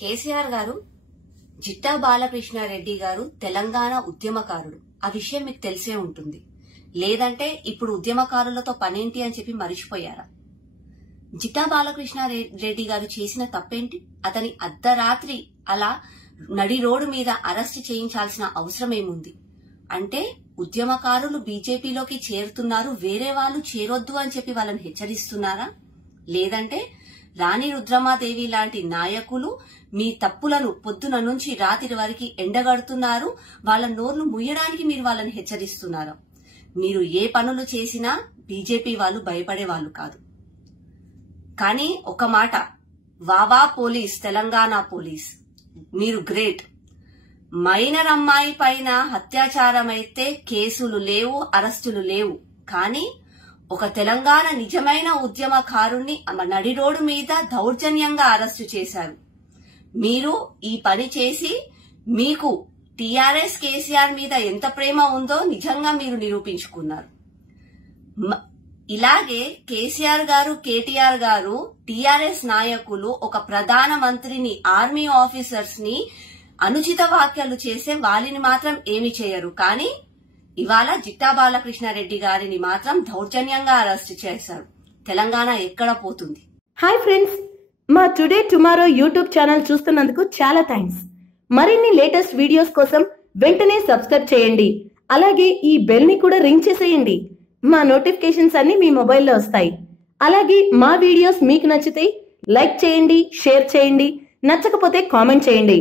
కేసీఆర్ గారు జిట్టా బాలకృష్ణారెడ్డి గారు తెలంగాణ ఉద్యమకారుడు. ఆ విషయం మీకు తెలిసే ఉంటుంది. లేదంటే ఇప్పుడు ఉద్యమకారులతో పనేంటి అని చెప్పి మరిచిపోయారా? జిట్టా బాలకృష్ణారెడ్డి గారు చేసిన తప్పేంటి? అతని అర్ధరాత్రి అలా నడి రోడ్డు మీద అరెస్ట్ చేయించాల్సిన అవసరం ఏముంది? అంటే ఉద్యమకారులు బీజేపీలోకి చేరుతున్నారు, వేరే వాళ్ళు చేరొద్దు అని చెప్పి వాళ్ళని హెచ్చరిస్తున్నారా? లేదంటే రాణి రుద్రమాదేవి లాంటి నాయకులు మీ తప్పులను పొద్దున నుంచి రాత్రి వరకు ఎండగడుతున్నారు, వాళ్ళ నోర్లు ముయ్యడానికి మీరు వాళ్ళని హెచ్చరిస్తున్నారా? మీరు ఏ పనులు చేసినా బీజేపీ వాళ్ళు భయపడే వాళ్ళు కాదు. కానీ ఒక మాట, వావా పోలీస్, తెలంగాణ పోలీస్, మీరు గ్రేట్. మైనర్ అమ్మాయి పైన అత్యాచారం అయితే కేసులు లేవు, అరెస్టులు లేవు. కానీ ఒక తెలంగాణ నిజమైన ఉద్యమకారుణ్ణి నడి రోడ్డు మీద దౌర్జన్యంగా అరెస్టు చేశారు. మీరు ఈ పని చేసి మీకు టీఆర్ఎస్ కేసీఆర్ మీద ఎంత ప్రేమ ఉందో నిజంగా మీరు నిరూపించుకున్నారు. ఇలాగే కేసీఆర్ గారు, కేటీఆర్ గారు, టీఆర్ఎస్ నాయకులు ఒక ప్రధాన మంత్రిని, ఆర్మీ ఆఫీసర్స్ ని అనుచిత వ్యాఖ్యలు చేసే వాళ్ళని మాత్రం ఏమి చేయరు. కానీ ఇవాళ జిట్టా బాలకృష్ణారెడ్డి గారిని మాత్రం దౌర్జన్యంగా అరెస్ట్ చేశారు. తెలంగాణ ఎక్కడ పోతుంది? హాయ్ ఫ్రెండ్స్, మా టుడే టుమారో యూట్యూబ్ ఛానల్ చూస్తున్నందుకు చాలా థ్యాంక్స్. మరిన్ని లేటెస్ట్ వీడియోస్ కోసం వెంటనే సబ్స్క్రైబ్ చేయండి. అలాగే ఈ బెల్ ని కూడా రింగ్ చేసేయండి. మా నోటిఫికేషన్స్ అన్ని మీ మొబైల్లో వస్తాయి. అలాగే మా వీడియోస్ మీకు నచ్చితే లైక్ చేయండి, షేర్ చేయండి, నచ్చకపోతే కామెంట్ చేయండి.